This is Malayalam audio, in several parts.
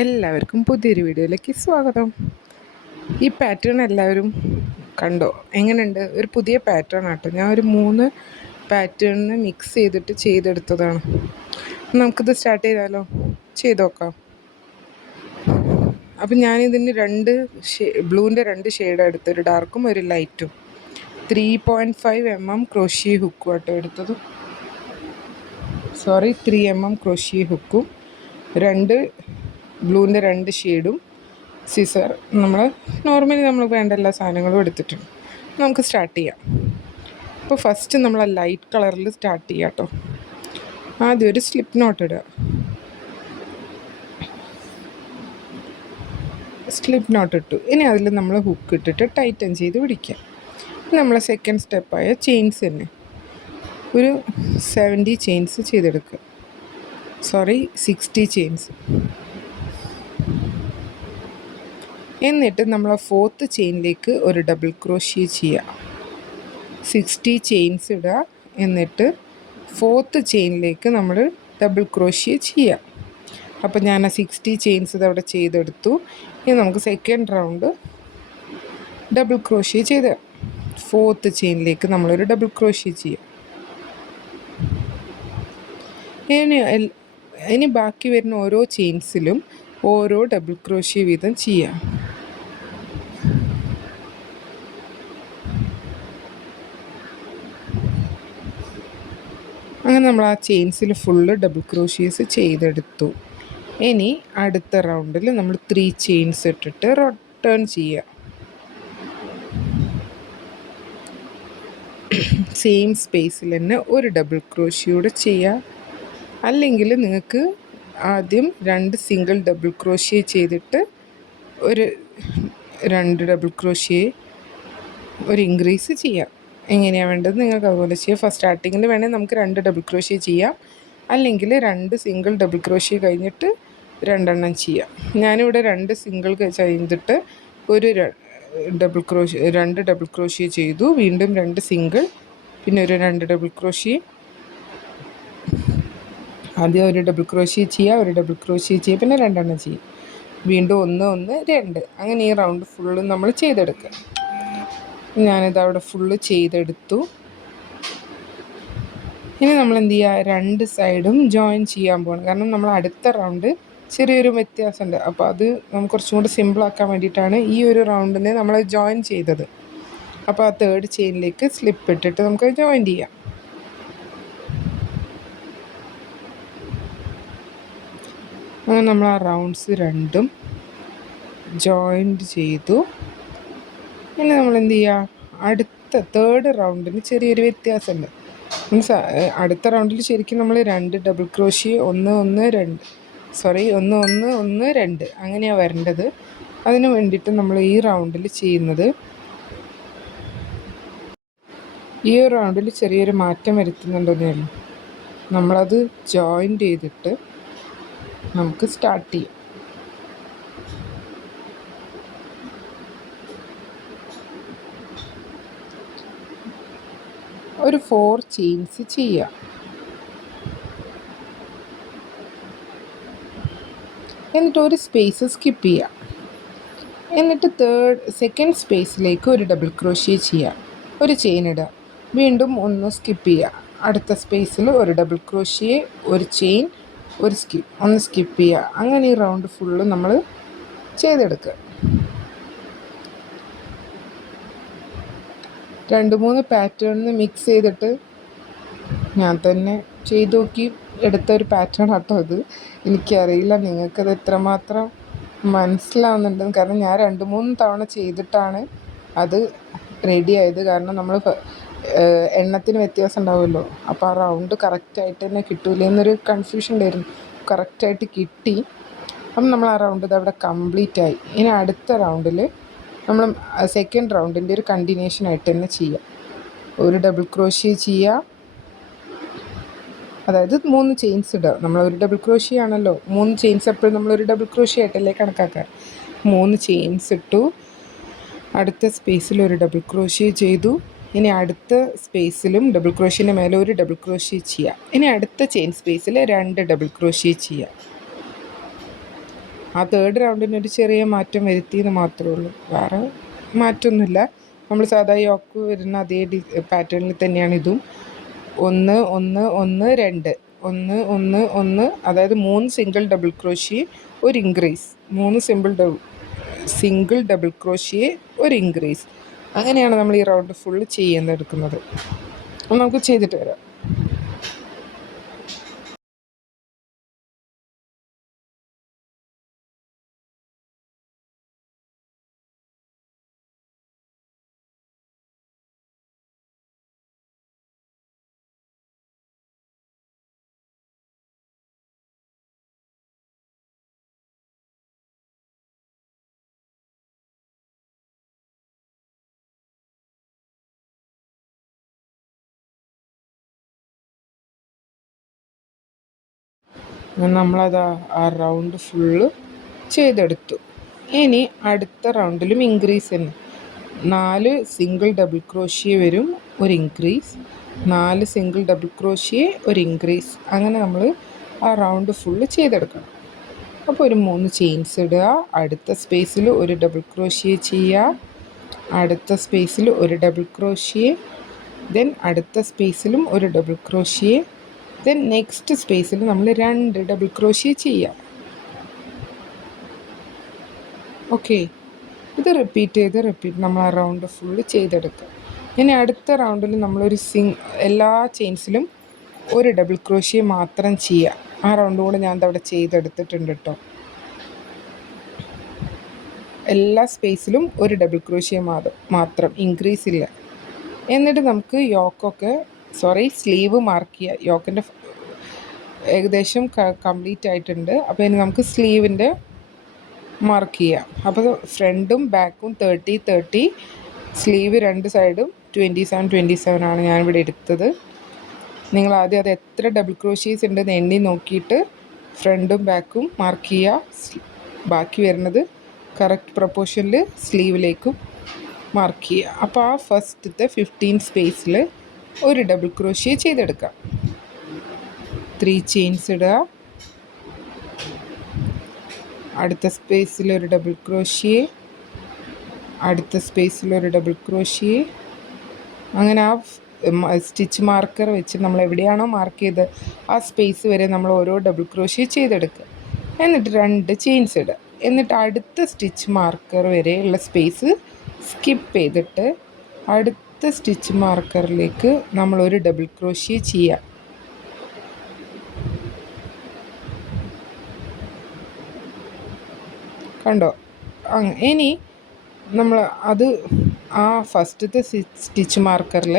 എല്ലാവർക്കും പുതിയൊരു വീഡിയോയിലേക്ക് സ്വാഗതം. ഈ പാറ്റേൺ എല്ലാവരും കണ്ടോ? എങ്ങനെയുണ്ട്? ഒരു പുതിയ പാറ്റേൺ ആട്ടോ. ഞാൻ ഒരു 3 പാറ്റേണിന് മിക്സ് ചെയ്തെടുത്തതാണ്. നമുക്കിത് സ്റ്റാർട്ട് ചെയ്താലോ? ചെയ്ത് നോക്കാം. അപ്പം ഞാനിതിന് ബ്ലൂവിൻ്റെ 2 ഷെയ്ഡാണ് എടുത്തത്, ഒരു ഡാർക്കും ഒരു ലൈറ്റും. 3.5 mm ക്രോഷ്യ ഹുക്കും ആട്ടോ എടുത്തത്. 3 mm ക്രോഷ്യ ഹുക്കും, ബ്ലൂവിൻ്റെ 2 ഷെയ്ഡും, സിസർ നോർമലി നമ്മൾ വേണ്ട എല്ലാ സാധനങ്ങളും എടുത്തിട്ടുണ്ട്. നമുക്ക് സ്റ്റാർട്ട് ചെയ്യാം. അപ്പോൾ ഫസ്റ്റ് നമ്മൾ ആ ലൈറ്റ് കളറിൽ സ്റ്റാർട്ട് ചെയ്യാം കേട്ടോ. ആദ്യം ഒരു സ്ലിപ്പ് നോട്ട് ഇടുക. സ്ലിപ്പ് നോട്ട് ഇട്ടു. ഇനി അതിൽ നമ്മൾ ഹുക്ക് ഇട്ടിട്ട് ടൈറ്റൻ ചെയ്ത് പിടിക്കാം. നമ്മൾ സെക്കൻഡ് സ്റ്റെപ്പായ ചെയിൻസ് തന്നെ ഒരു 70 ചെയിൻസ് ചെയ്തെടുക്കുക. 60 ചെയിൻസ്. എന്നിട്ട് നമ്മൾ ആ 4th ചെയിനിലേക്ക് ഒരു ഡബിൾ ക്രോഷ്യ ചെയ്യുക. 60 ചെയിൻസ് ഇടുക. എന്നിട്ട് 4th ചെയിനിലേക്ക് നമ്മൾ ഡബിൾ ക്രോഷ്യ ചെയ്യുക. അപ്പോൾ ഞാൻ ആ 60 ചെയിൻസ് ഇതവിടെ ചെയ്തെടുത്തു. ഇനി നമുക്ക് സെക്കൻഡ് റൗണ്ട് ഡബിൾ ക്രോഷ്യ ചെയ്ത് 4th ചെയിനിലേക്ക് നമ്മളൊരു ഡബിൾ ക്രോഷ്യ ചെയ്യുക. ഇനി ബാക്കി വരുന്ന ഓരോ ചെയിൻസിലും ഓരോ ഡബിൾ ക്രോഷ്യ വീതം ചെയ്യാം. അങ്ങനെ നമ്മൾ ആ ചെയിൻസിൽ ഫുള്ള് ഡബിൾ ക്രോഷ്യേസ് ചെയ്തെടുത്തു. ഇനി അടുത്ത റൗണ്ടിൽ നമ്മൾ 3 ചെയിൻസ് ഇട്ടിട്ട് റിട്ടേൺ ചെയ്യുക. സെയിം സ്പേസിൽ തന്നെ ഒരു ഡബിൾ ക്രോഷ്യൂടെ ചെയ്യുക. അല്ലെങ്കിൽ നിങ്ങൾക്ക് ആദ്യം 2 സിംഗിൾ ഡബിൾ ക്രോഷ്യ ചെയ്തിട്ട് ഒരു 2 ഡബിൾ ക്രോഷ്യ ഒരു ഇൻക്രീസ് ചെയ്യാം. എങ്ങനെയാണ് വേണ്ടത് നിങ്ങൾക്ക് അതുപോലെ ചെയ്യാം. ഫസ്റ്റ് സ്റ്റാർട്ടിങ്ങിൽ വേണമെങ്കിൽ നമുക്ക് 2 ഡബിൾ ക്രോഷ്യ ചെയ്യാം. അല്ലെങ്കിൽ 2 സിംഗിൾ ഡബിൾ ക്രോഷ്യ കഴിഞ്ഞിട്ട് 2 എണ്ണം ചെയ്യാം. ഞാനിവിടെ 2 സിംഗിൾ ചെയ്തിട്ട് ഒരു 2 ഡബിൾ ക്രോഷ്യ ചെയ്തു. വീണ്ടും 2 സിംഗിൾ, പിന്നെ ഒരു 2 ഡബിൾ ക്രോഷ്യ. ആദ്യം ഒരു ഡബിൾ ക്രോഷ്യ ചെയ്യുക, ഒരു ഡബിൾ ക്രോഷ്യ ചെയ്യുക, പിന്നെ 2 എണ്ണം ചെയ്യുക. വീണ്ടും 1 1 2. അങ്ങനെ ഈ റൗണ്ട് ഫുള്ള് നമ്മൾ ചെയ്തെടുക്കുക. ഞാനിത് അവിടെ ഫുള്ള് ചെയ്തെടുത്തു. ഇനി നമ്മൾ എന്ത് ചെയ്യുക? 2 സൈഡും ജോയിൻ ചെയ്യാൻ പോകണം. കാരണം നമ്മൾ അടുത്ത റൗണ്ട് ചെറിയൊരു വ്യത്യാസമുണ്ട്. അപ്പോൾ അത് നമുക്ക് കുറച്ചും കൂടി സിമ്പിളാക്കാൻ വേണ്ടിയിട്ടാണ് ഈ ഒരു റൗണ്ടിനെ നമ്മൾ ജോയിൻ ചെയ്തത്. അപ്പോൾ ആ 3rd ചെയിനിലേക്ക് സ്ലിപ്പ് ഇട്ടിട്ട് നമുക്ക് ജോയിൻ ചെയ്യാം. അങ്ങനെ നമ്മൾ ആ റൗണ്ട്സ് 2ഉം ജോയിൻറ്റ് ചെയ്തു. ഇനി നമ്മൾ എന്ത് ചെയ്യുക? അടുത്ത 3rd റൗണ്ടിന് ചെറിയൊരു വ്യത്യാസമുണ്ട്. അടുത്ത റൗണ്ടിൽ ശരിക്കും നമ്മൾ 2 ഡബിൾ ക്രോഷ്യ 1 1 2 അങ്ങനെയാണ് വരേണ്ടത്. അതിന് വേണ്ടിയിട്ട് നമ്മൾ ഈ റൗണ്ടിൽ ചെയ്യുന്നത്, ഈ ഒരു റൗണ്ടിൽ ചെറിയൊരു മാറ്റം വരുത്തുന്നുണ്ടെന്നേ ഉള്ളൂ. നമ്മളത് ജോയിൻ്റ് ചെയ്തിട്ട് നമുക്ക് സ്റ്റാർട്ട് ചെയ്യാം. ഒരു 4 ചെയിൻസ് ചെയ്യുക. എന്നിട്ട് ഒരു സ്പേസ് സ്കിപ്പ് ചെയ്യുക. എന്നിട്ട് സെക്കൻഡ് സ്പേസിലേക്ക് ഒരു ഡബിൾ ക്രോഷ്യ ചെയ്യുക, ഒരു ചെയിൻ ഇടുക. വീണ്ടും ഒന്ന് സ്കിപ്പ് ചെയ്യുക. അടുത്ത സ്പേസിൽ ഒരു ഡബിൾ ക്രോഷ്യ, ഒരു ചെയിൻ, ഒന്ന് സ്കിപ്പ് ചെയ്യുക. അങ്ങനെ ഈ റൗണ്ട് ഫുള്ള് നമ്മൾ ചെയ്തെടുക്കുക. 2-3 പാറ്റേണിന് മിക്സ് ചെയ്തിട്ട് ഞാൻ തന്നെ ചെയ്ത് നോക്കി എടുത്തൊരു പാറ്റേൺ ആട്ടോ ഇത്. എനിക്കറിയില്ല നിങ്ങൾക്കത് എത്രമാത്രം മനസ്സിലാവുന്നുണ്ടെന്ന്. കാരണം ഞാൻ 2-3 തവണ ചെയ്തിട്ടാണ് അത് റെഡി ആയത്. കാരണം നമ്മൾ എണ്ണത്തിന് വ്യത്യാസം ഉണ്ടാവുമല്ലോ. അപ്പോൾ ആ റൗണ്ട് കറക്റ്റായിട്ട് തന്നെ കിട്ടൂല എന്നൊരു കൺഫ്യൂഷൻ ഉണ്ടായിരുന്നു. കറക്റ്റായിട്ട് കിട്ടി. അപ്പം നമ്മൾ ആ റൗണ്ട് ഇതവിടെ കംപ്ലീറ്റ് ആയി. ഇനി അടുത്ത റൗണ്ടിൽ നമ്മൾ സെക്കൻഡ് റൗണ്ടിൻ്റെ ഒരു കണ്ടിന്യൂഷനായിട്ട് തന്നെ ചെയ്യുക. ഒരു ഡബിൾ ക്രോഷ്യ ചെയ്യുക. അതായത് 3 ചെയിൻസ് ഇടുക. നമ്മളൊരു ഡബിൾ ക്രോഷ്യ ആണല്ലോ, 3 ചെയിൻസ് എപ്പോഴും നമ്മളൊരു ഡബിൾ ക്രോഷ്യ ആയിട്ടല്ലേ കണക്കാക്കുക. 3 ചെയിൻസ് ഇട്ടു. അടുത്ത സ്പേസിൽ ഒരു ഡബിൾ ക്രോഷ്യ ചെയ്തു. ഇനി അടുത്ത സ്പേസിലും ഡബിൾ ക്രോഷ്യൻ്റെ മേലെ ഒരു ഡബിൾ ക്രോഷ്യ ചെയ്യുക. ഇനി അടുത്ത ചെയിൻ സ്പേസിൽ 2 ഡബിൾ ക്രോഷ്യ ചെയ്യുക. ആ തേർഡ് റൗണ്ടിന് ഒരു ചെറിയ മാറ്റം വരുത്തിയെന്ന് മാത്രമേ ഉള്ളൂ, വേറെ മാറ്റമൊന്നുമില്ല. നമ്മൾ സാധാ യോക്ക് വരുന്ന അതേ പാറ്റേണിൽ തന്നെയാണ് ഇതും. 1 1 1 2 1 1 1, അതായത് 3 സിംഗിൾ ഡബിൾ ക്രോഷ്യ ഒരു ഇൻക്രീസ്, 3 സിംഗിൾ ഡബിൾ ക്രോഷ്യ ഒരു ഇൻക്രീസ്. അങ്ങനെയാണ് നമ്മൾ ഈ റൗണ്ട് ഫുള്ള് എടുക്കുന്നത്. അപ്പോൾ നമുക്ക് ചെയ്തിട്ട് വരാം. നമ്മളത് ആ റൗണ്ട് ഫുള്ള് ചെയ്തെടുത്തു. ഇനി അടുത്ത റൗണ്ടിലും ഇൻക്രീസ് തന്നെ. 4 സിംഗിൾ ഡബിൾ ക്രോഷ്യ വരും, ഒരു ഇൻക്രീസ്, 4 സിംഗിൾ ഡബിൾ ക്രോഷ്യ ഒരു ഇൻക്രീസ്. അങ്ങനെ നമ്മൾ ആ റൗണ്ട് ഫുള്ള് ചെയ്തെടുക്കണം. അപ്പോൾ ഒരു 3 ചെയിൻസ് ഇടുക, അടുത്ത സ്പേസിൽ ഒരു ഡബിൾ ക്രോഷ്യ ചെയ്യുക, അടുത്ത സ്പേസിൽ ഒരു ഡബിൾ ക്രോഷ്യ, ദെൻ അടുത്ത സ്പേസിലും ഒരു ഡബിൾ ക്രോഷ്യ, ദെൻ നെക്സ്റ്റ് സ്പേസിൽ നമ്മൾ 2 ഡബിൾ ക്രോഷ്യ ചെയ്യാം. ഓക്കെ, ഇത് റിപ്പീറ്റ് നമ്മൾ ആ റൗണ്ട് ഫുള്ള് ചെയ്തെടുക്കുക. ഇനി അടുത്ത റൗണ്ടിൽ നമ്മളൊരു എല്ലാ ചെയിൻസിലും ഒരു ഡബിൾ ക്രോഷ്യ മാത്രം ചെയ്യുക. ആ റൗണ്ട് കൂടെ ഞാൻ അവിടെ ചെയ്തെടുത്തിട്ടുണ്ട് കേട്ടോ. എല്ലാ സ്പേസിലും ഒരു ഡബിൾ ക്രോഷ്യ മാത്രം, ഇൻക്രീസ് ഇല്ല. എന്നിട്ട് നമുക്ക് സ്ലീവ് മാർക്ക് ചെയ്യുക. യോക്കിൻ്റെ ഏകദേശം കംപ്ലീറ്റ് ആയിട്ടുണ്ട്. അപ്പോൾ ഇനി നമുക്ക് സ്ലീവിൻ്റെ മാർക്ക് ചെയ്യാം. അപ്പോൾ ഫ്രണ്ടും ബാക്കും 30 30, സ്ലീവ് രണ്ട് സൈഡും 27 27 ആണ് ഞാനിവിടെ എടുത്തത്. നിങ്ങൾ ആദ്യം അത് എത്ര ഡബിൾ ക്രോഷ്യേസ് ഉണ്ടെന്ന് എണ്ണി നോക്കിയിട്ട് ഫ്രണ്ടും ബാക്കും മാർക്ക് ചെയ്യുക. ബാക്കി വരുന്നത് കറക്റ്റ് പ്രൊപ്പോർഷനിൽ സ്ലീവിലേക്കും മാർക്ക് ചെയ്യുക. അപ്പോൾ ആ ഫസ്റ്റത്തെ 15 സ്പേസിൽ ഒരു ഡബിൾ ക്രോഷ്യ ചെയ്തെടുക്കാം. 3 ചെയിൻസ് ഇടുക, അടുത്ത സ്പേസിൽ ഒരു ഡബിൾ ക്രോഷ്യ, അടുത്ത സ്പേസിൽ ഒരു ഡബിൾ ക്രോഷ്യ. അങ്ങനെ ആ സ്റ്റിച്ച് മാർക്കർ വെച്ച് നമ്മൾ എവിടെയാണോ മാർക്ക് ചെയ്ത് ആ സ്പേസ് വരെ നമ്മൾ ഓരോ ഡബിൾ ക്രോഷ്യ ചെയ്തെടുക്കുക. എന്നിട്ട് 2 ചെയിൻസ് ഇടുക. എന്നിട്ട് അടുത്ത സ്റ്റിച്ച് മാർക്കർ വരെയുള്ള സ്പേസ് സ്കിപ്പ് ചെയ്തിട്ട് അടുത്ത സ്റ്റിച്ച് മാർക്കറിലേക്ക് നമ്മൾ ഒരു ഡബിൾ ക്രോഷ്യ ചെയ്യുക. കണ്ടോ? ഇനി നമ്മൾ ആ ഫസ്റ്റത്തെ സ്റ്റിച്ച് മാർക്കറിൽ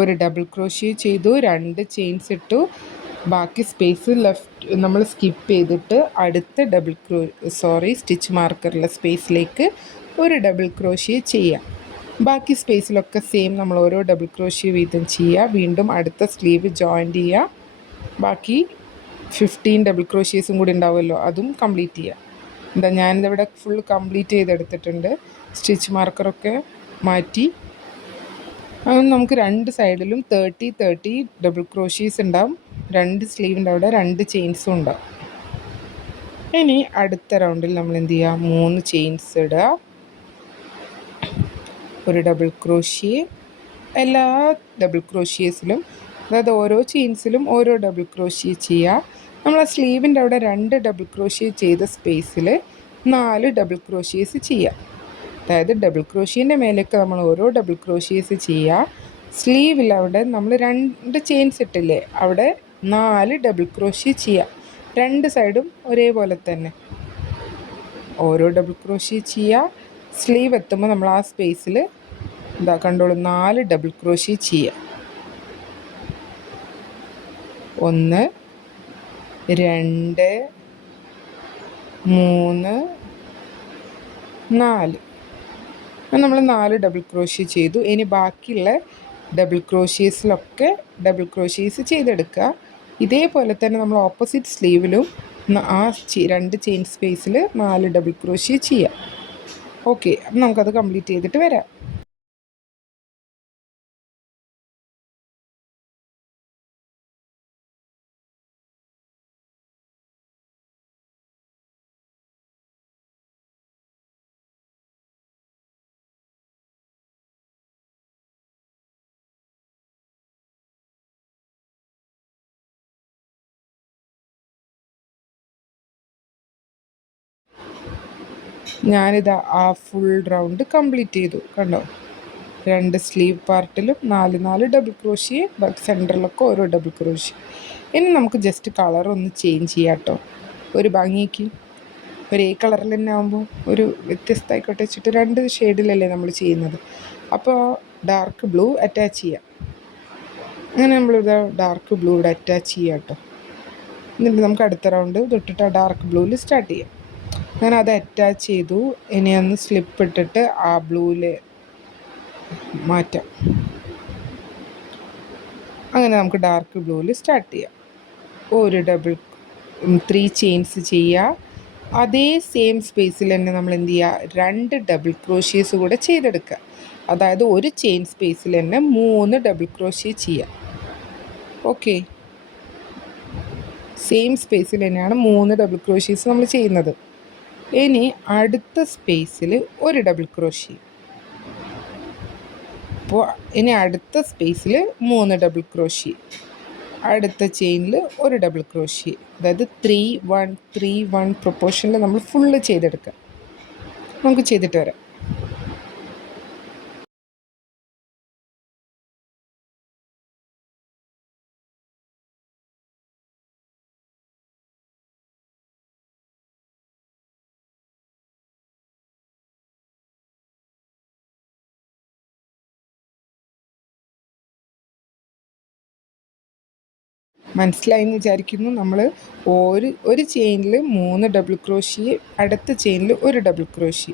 ഒരു ഡബിൾ ക്രോഷ്യ ചെയ്തു, 2 ചെയിൻസ് ഇട്ടു, ബാക്കി സ്പേസ് നമ്മൾ സ്കിപ്പ് ചെയ്തിട്ട് അടുത്ത സ്റ്റിച്ച് മാർക്കറിലെ സ്പേസിലേക്ക് ഒരു ഡബിൾ ക്രോഷ്യ ചെയ്യാം. ബാക്കി സ്പേസിലൊക്കെ സെയിം നമ്മൾ ഓരോ ഡബിൾ ക്രോഷ്യ വീതം ചെയ്യുക. വീണ്ടും അടുത്ത സ്ലീവ് ജോയിൻറ്റ് ചെയ്യുക. ബാക്കി 15 ഡബിൾ ക്രോഷ്യേസും കൂടി ഉണ്ടാവുമല്ലോ, അതും കംപ്ലീറ്റ് ചെയ്യുക. ഞാനിതിവിടെ ഫുൾ കംപ്ലീറ്റ് ചെയ്തെടുത്തിട്ടുണ്ട്. സ്റ്റിച്ച് മാർക്കറൊക്കെ മാറ്റി. അങ്ങനെ നമുക്ക് 2 സൈഡിലും 30 30 ഡബിൾ ക്രോഷ്യേസ് ഉണ്ടാവും. 2 സ്ലീവിൻ്റെ അവിടെ 2 ചെയിൻസും ഉണ്ടാവും. ഇനി അടുത്ത റൗണ്ടിൽ നമ്മൾ എന്ത് ചെയ്യുക? 3 ചെയിൻസ് ഇടുക, ഒരു ഡബിൾ ക്രോഷ്യ, എല്ലാ ഡബിൾ ക്രോഷ്യേസിലും, അതായത് ഓരോ ചെയിൻസിലും ഓരോ ഡബിൾ ക്രോഷ്യ ചെയ്യുക. നമ്മൾ ആ സ്ലീവിൻ്റെ അവിടെ 2 ഡബിൾ ക്രോഷ്യ ചെയ്ത സ്പേസിൽ 4 ഡബിൾ ക്രോഷ്യേസ് ചെയ്യുക. അതായത് ഡബിൾ ക്രോഷ്യേൻ്റെ മേലേക്ക് നമ്മൾ ഓരോ ഡബിൾ ക്രോഷ്യേസ് ചെയ്യുക. സ്ലീവിൽ അവിടെ നമ്മൾ 2 ചെയിൻസ് ഇട്ടില്ലേ, അവിടെ 4 ഡബിൾ ക്രോഷ്യ ചെയ്യുക. 2 സൈഡും ഒരേപോലെ തന്നെ ഓരോ ഡബിൾ ക്രോഷ്യ ചെയ്യുക. സ്ലീവ് എത്തുമ്പോൾ നമ്മൾ ആ സ്പേസിൽ കണ്ടോളൂ, 4 ഡബിൾ ക്രോഷ്യ ചെയ്യുക. 1 2 3 4, നമ്മൾ 4 ഡബിൾ ക്രോഷ്യ ചെയ്തു. ഇനി ബാക്കിയുള്ള ഡബിൾ ക്രോഷ്യേസിലൊക്കെ ഡബിൾ ക്രോഷ്യേസ് ചെയ്തെടുക്കുക. ഇതേപോലെ തന്നെ നമ്മൾ ഓപ്പോസിറ്റ് സ്ലീവിലും ആ 2 ചെയിൻ സ്പേസിൽ 4 ഡബിൾ ക്രോഷ്യ ചെയ്യുക. ഓക്കെ, അപ്പം നമുക്കത് കംപ്ലീറ്റ് ചെയ്തിട്ട് വരാം. ഞാനിത് ആ ഫുൾ റൗണ്ട് കംപ്ലീറ്റ് ചെയ്തു. കണ്ടോ, 2 സ്ലീവ് പാർട്ടിലും 4 ഡബിൾ ക്രോഷ്യ, ബാക്ക് സെൻറ്ററിലൊക്കെ ഓരോ ഡബിൾ ക്രോഷ്യ. ഇനി നമുക്ക് ജസ്റ്റ് കളറൊന്ന് ചേഞ്ച് ചെയ്യാം കേട്ടോ, ഒരു ഭംഗിക്ക്. ഒരേ കളറിൽ തന്നെ ആകുമ്പോൾ ഒരു വ്യത്യസ്തമായിക്കോട്ടെ വെച്ചിട്ട് 2 ഷെയ്ഡിലല്ലേ നമ്മൾ ചെയ്യുന്നത്. അപ്പോൾ ഡാർക്ക് ബ്ലൂ അറ്റാച്ച് ചെയ്യാം. അങ്ങനെ നമ്മളിത് ഡാർക്ക് ബ്ലൂ ഇവിടെ അറ്റാച്ച് ചെയ്യാം കേട്ടോ. എന്നിട്ട് നമുക്ക് അടുത്ത റൗണ്ട് തൊട്ടിട്ട് ആ ഡാർക്ക് ബ്ലൂവിൽ സ്റ്റാർട്ട് ചെയ്യാം. അങ്ങനെ അത് അറ്റാച്ച് ചെയ്തു. ഇനി ഒന്ന് സ്ലിപ്പ് ഇട്ടിട്ട് ആ ബ്ലൂവിൽ മാറ്റാം. അങ്ങനെ നമുക്ക് ഡാർക്ക് ബ്ലൂവിൽ സ്റ്റാർട്ട് ചെയ്യാം. ഒരു 3 ചെയിൻസ് ചെയ്യുക. അതേ സെയിം സ്പേസിൽ തന്നെ നമ്മൾ എന്ത് ചെയ്യുക, 2 ഡബിൾ ക്രോഷ്യേസ് കൂടെ ചെയ്തെടുക്കുക. അതായത് ഒരു ചെയിൻ സ്പേസിൽ തന്നെ 3 ഡബിൾ ക്രോഷ്യ ചെയ്യുക. ഓക്കെ, സെയിം സ്പേസിൽ തന്നെയാണ് 3 ഡബിൾ ക്രോഷ്യേസ് നമ്മൾ ചെയ്യുന്നത്. ഇനി അടുത്ത സ്പേസിൽ ഒരു ഡബിൾ ക്രോഷ്യ. അപ്പോൾ ഇനി അടുത്ത സ്പേസിൽ 3 ഡബിൾ ക്രോഷ്യ, അടുത്ത ചെയിനിൽ ഒരു ഡബിൾ ക്രോഷ്യ. അതായത് 3-1-3-1 പ്രൊപ്പോർഷനിൽ നമ്മൾ ഫുള്ള് ചെയ്തെടുക്കുക. നമുക്ക് ചെയ്തിട്ട് വരാം. മനസ്സിലായെന്ന് വിചാരിക്കുന്നു. നമ്മൾ ഒരു ചെയിനിൽ 3 ഡബിൾ ക്രോഷ്യ, അടുത്ത ചെയിനിൽ ഒരു ഡബിൾ ക്രോഷ്യ,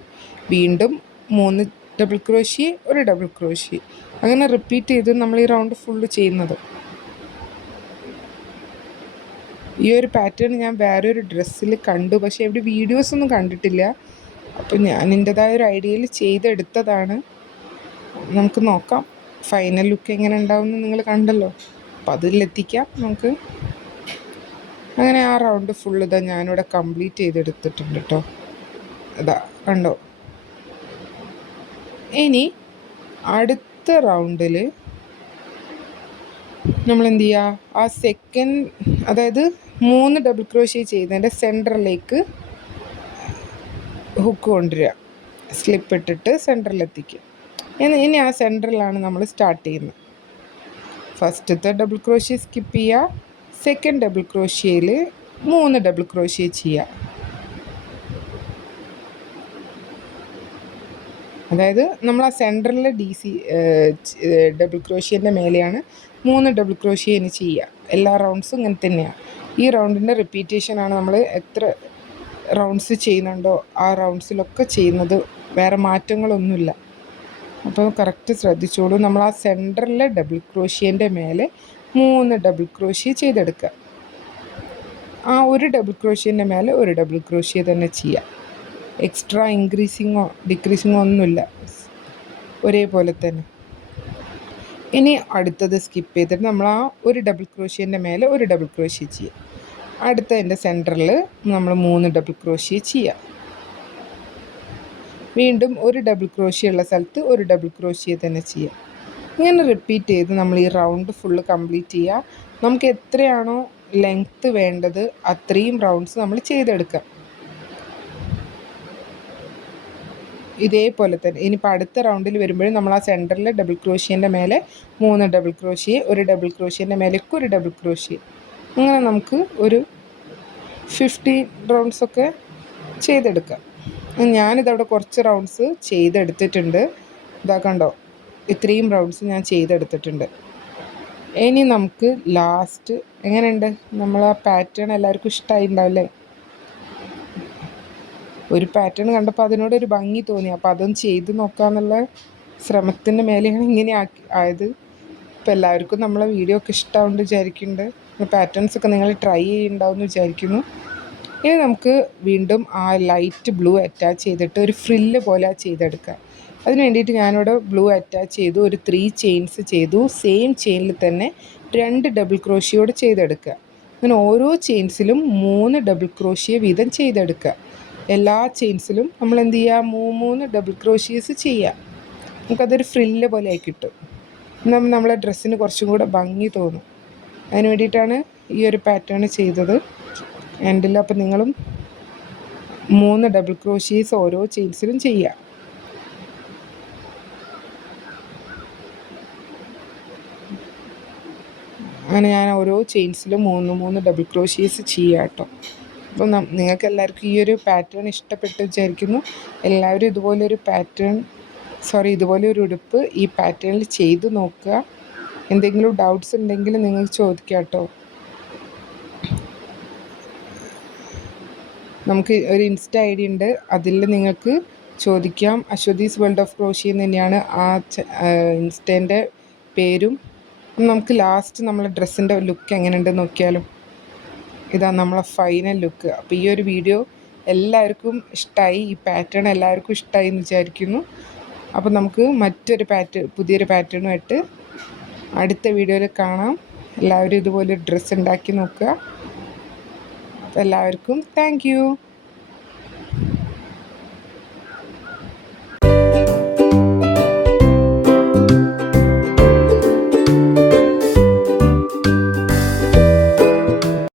വീണ്ടും 3 ഡബിൾ ക്രോഷ്യ, ഒരു ഡബിൾ ക്രോഷ്യ, അങ്ങനെ റിപ്പീറ്റ് ചെയ്ത് നമ്മൾ ഈ റൗണ്ട് ഫുള്ള് ചെയ്യുന്നത്. ഈ ഒരു പാറ്റേൺ ഞാൻ വേറൊരു ഡ്രസ്സിൽ കണ്ടു, പക്ഷേ ഇവിടെ വീഡിയോസൊന്നും കണ്ടിട്ടില്ല. അപ്പോൾ ഞാൻ എൻ്റെതായ ഒരു ഐഡിയയിൽ ചെയ്തെടുത്തതാണ്. നമുക്ക് നോക്കാം ഫൈനൽ ലുക്ക് എങ്ങനെ ഉണ്ടാവുമെന്ന്. നിങ്ങൾ കണ്ടല്ലോ, അപ്പോൾ അതിലെത്തിക്കാം നമുക്ക്. അങ്ങനെ ആ റൗണ്ട് ഫുള്ള് ഇതാ ഞാനിവിടെ കംപ്ലീറ്റ് ചെയ്തെടുത്തിട്ടുണ്ട് കേട്ടോ. ഇതാ കണ്ടോ. ഇനി അടുത്ത റൗണ്ടിൽ നമ്മൾ എന്ത് ചെയ്യുക, ആ സെക്കൻഡ്, അതായത് 3 ഡബിൾ ക്രോഷ്യ ചെയ്തതിൻ്റെ സെൻറ്ററിലേക്ക് ഹുക്ക് കൊണ്ടുവരിക, സ്ലിപ്പ് ഇട്ടിട്ട് സെൻറ്ററിലെത്തിക്കുക. ഇനി ആ സെൻറ്ററിലാണ് നമ്മൾ സ്റ്റാർട്ട് ചെയ്യുന്നത്. ഫസ്റ്റത്തെ ഡബിൾ ക്രോഷ്യ സ്കിപ്പ് ചെയ്യുക, സെക്കൻഡ് ഡബിൾ ക്രോഷ്യയിൽ 3 ഡബിൾ ക്രോഷ്യ ചെയ്യുക. അതായത് നമ്മൾ ആ സെൻറ്ററിലെ ഡബിൾ ക്രോഷ്യൻ്റെ മേലെയാണ് 3 ഡബിൾ ക്രോഷ്യ ഇനി ചെയ്യുക. എല്ലാ റൗണ്ട്സും ഇങ്ങനെ തന്നെയാണ്. ഈ റൗണ്ടിൻ്റെ റിപ്പീറ്റേഷനാണ് നമ്മൾ എത്ര റൗണ്ട്സ് ചെയ്യുന്നുണ്ടോ ആ റൗണ്ട്സിലൊക്കെ ചെയ്യുന്നത്, വേറെ മാറ്റങ്ങളൊന്നുമില്ല. അപ്പോൾ കറക്റ്റ് ശ്രദ്ധിച്ചോളൂ. നമ്മൾ ആ സെൻറ്ററിലെ ഡബിൾ ക്രോഷ്യേൻ്റെ മേലെ 3 ഡബിൾ ക്രോഷ്യ ചെയ്തെടുക്കുക. ആ ഒരു ഡബിൾ ക്രോഷ്യേൻ്റെ മേലെ ഒരു ഡബിൾ ക്രോഷ്യ തന്നെ ചെയ്യുക. എക്സ്ട്രാ ഇൻക്രീസിങ്ങോ ഡിക്രീസിങ്ങോ ഒന്നുമില്ല, ഒരേപോലെ തന്നെ. ഇനി അടുത്തത് സ്കിപ്പ് ചെയ്തിട്ട് നമ്മൾ ആ ഒരു ഡബിൾ ക്രോഷ്യേൻ്റെ മേലെ ഒരു ഡബിൾ ക്രോഷ്യ ചെയ്യുക. അടുത്തതിൻ്റെ സെൻറ്ററിൽ നമ്മൾ 3 ഡബിൾ ക്രോഷ്യ ചെയ്യുക. വീണ്ടും ഒരു ഡബിൾ ക്രോഷ്യ ഉള്ള സ്ഥലത്ത് ഒരു ഡബിൾ ക്രോഷ്യ തന്നെ ചെയ്യുക. ഇങ്ങനെ റിപ്പീറ്റ് ചെയ്ത് നമ്മൾ ഈ റൗണ്ട് ഫുള്ള് കംപ്ലീറ്റ് ചെയ്യുക. നമുക്ക് എത്രയാണോ ലെങ്ത്ത് വേണ്ടത് അത്രയും റൗണ്ട്സ് നമ്മൾ ചെയ്തെടുക്കുക. ഇതേപോലെ തന്നെ ഇനിയിപ്പോൾ അടുത്ത റൗണ്ടിൽ വരുമ്പോഴും നമ്മൾ ആ സെൻറ്ററിൽ ഡബിൾ ക്രോഷ്യേൻ്റെ മേലെ 3 ഡബിൾ ക്രോഷ്യ, ഒരു ഡബിൾ ക്രോഷ്യേൻ്റെ മേലേക്ക് ഒരു ഡബിൾ ക്രോഷ്യ, അങ്ങനെ നമുക്ക് ഒരു 15 റൗണ്ട്സൊക്കെ ചെയ്തെടുക്കാം. ഞാനിതവിടെ കുറച്ച് റൗണ്ട്സ് ചെയ്തെടുത്തിട്ടുണ്ട്. ഇതാ കണ്ടോ, ഇത്രയും റൗണ്ട്സ് ഞാൻ ചെയ്തെടുത്തിട്ടുണ്ട്. ഇനി നമുക്ക് ലാസ്റ്റ് എങ്ങനെയുണ്ട്, നമ്മൾ ആ പാറ്റേൺ എല്ലാവർക്കും ഇഷ്ടമായിട്ടുണ്ടാവില്ലേ? ഒരു പാറ്റേൺ കണ്ടപ്പോൾ അതിനോടൊരു ഭംഗി തോന്നി, അപ്പോൾ അതൊന്ന് ചെയ്ത് നോക്കാമെന്നുള്ള ശ്രമത്തിൻ്റെ മേലെയാണ് ഇങ്ങനെ ആയത്. ഇപ്പോൾ എല്ലാവർക്കും നമ്മളെ വീഡിയോ ഒക്കെ ഇഷ്ടമാവുമെന്ന് വിചാരിക്കുന്നുണ്ട്. പാറ്റേൺസൊക്കെ നിങ്ങൾ ട്രൈ ചെയ്യുന്നുണ്ടാവുമെന്ന് വിചാരിക്കുന്നു. ഇനി നമുക്ക് വീണ്ടും ആ ലൈറ്റ് ബ്ലൂ അറ്റാച്ച് ചെയ്തിട്ട് ഒരു ഫ്രില്ല് പോലെ ചെയ്തെടുക്കാം. അതിന് വേണ്ടിയിട്ട് ഞാനിവിടെ ബ്ലൂ അറ്റാച്ച് ചെയ്തു, ഒരു 3 ചെയിൻസ് ചെയ്തു. സെയിം ചെയിനിൽ തന്നെ 2 ഡബിൾ ക്രോഷ്യോട് ചെയ്തെടുക്കുക. അങ്ങനെ ഓരോ ചെയിൻസിലും 3 ഡബിൾ ക്രോഷ്യ വീതം ചെയ്തെടുക്കുക. എല്ലാ ചെയിൻസിലും നമ്മൾ എന്ത് ചെയ്യുക, 3 ഡബിൾ ക്രോഷ്യേസ് ചെയ്യുക. നമുക്കതൊരു ഫ്രില്ല് പോലെ ആയി കിട്ടും. നമ്മളെ ഡ്രസ്സിന് കുറച്ചും കൂടെ ഭംഗി തോന്നും. അതിന് വേണ്ടിയിട്ടാണ് ഈ ഒരു പാറ്റേൺ ചെയ്തത് എൻഡിൽ. അപ്പോൾ നിങ്ങളും 3 ഡബിൾ ക്രോഷീസ് ഓരോ ചെയിൻസിലും ചെയ്യുക. അങ്ങനെ ഞാൻ ഓരോ ചെയിൻസിലും 3 ഡബിൾ ക്രോഷീസ് ചെയ്യുക കേട്ടോ. അപ്പം നിങ്ങൾക്ക് എല്ലാവർക്കും ഈ ഒരു പാറ്റേൺ ഇഷ്ടപ്പെട്ട് വിചാരിക്കുന്നു. എല്ലാവരും ഇതുപോലെ ഒരു ഉടുപ്പ് ഈ പാറ്റേണിൽ ചെയ്ത് നോക്കുക. എന്തെങ്കിലും ഡൗട്ട്സ് ഉണ്ടെങ്കിൽ നിങ്ങൾക്ക് ചോദിക്കാം കേട്ടോ. നമുക്ക് ഒരു ഇൻസ്റ്റ ഐ ഡി ഉണ്ട്, അതിൽ നിങ്ങൾക്ക് ചോദിക്കാം. അശ്വതീസ് വേൾഡ് ഓഫ് ക്രോഷി എന്ന് തന്നെയാണ് ആ ഇൻസ്റ്റേൻ്റെ പേരും. നമുക്ക് ലാസ്റ്റ് നമ്മളെ ഡ്രസ്സിൻ്റെ ലുക്ക് എങ്ങനെയുണ്ടെന്ന് നോക്കിയാലും. ഇതാണ് നമ്മളെ ഫൈനൽ ലുക്ക്. അപ്പോൾ ഈ ഒരു വീഡിയോ എല്ലാവർക്കും ഇഷ്ടമായി, ഈ പാറ്റേൺ എല്ലാവർക്കും ഇഷ്ടമായി എന്ന് വിചാരിക്കുന്നു. അപ്പോൾ നമുക്ക് പുതിയൊരു പാറ്റേണുമായിട്ട് അടുത്ത വീഡിയോയിൽ കാണാം. എല്ലാവരും ഇതുപോലെ ഡ്രസ്സ് ഉണ്ടാക്കി നോക്കുക. എല്ലാവർക്കും താങ്ക് യു.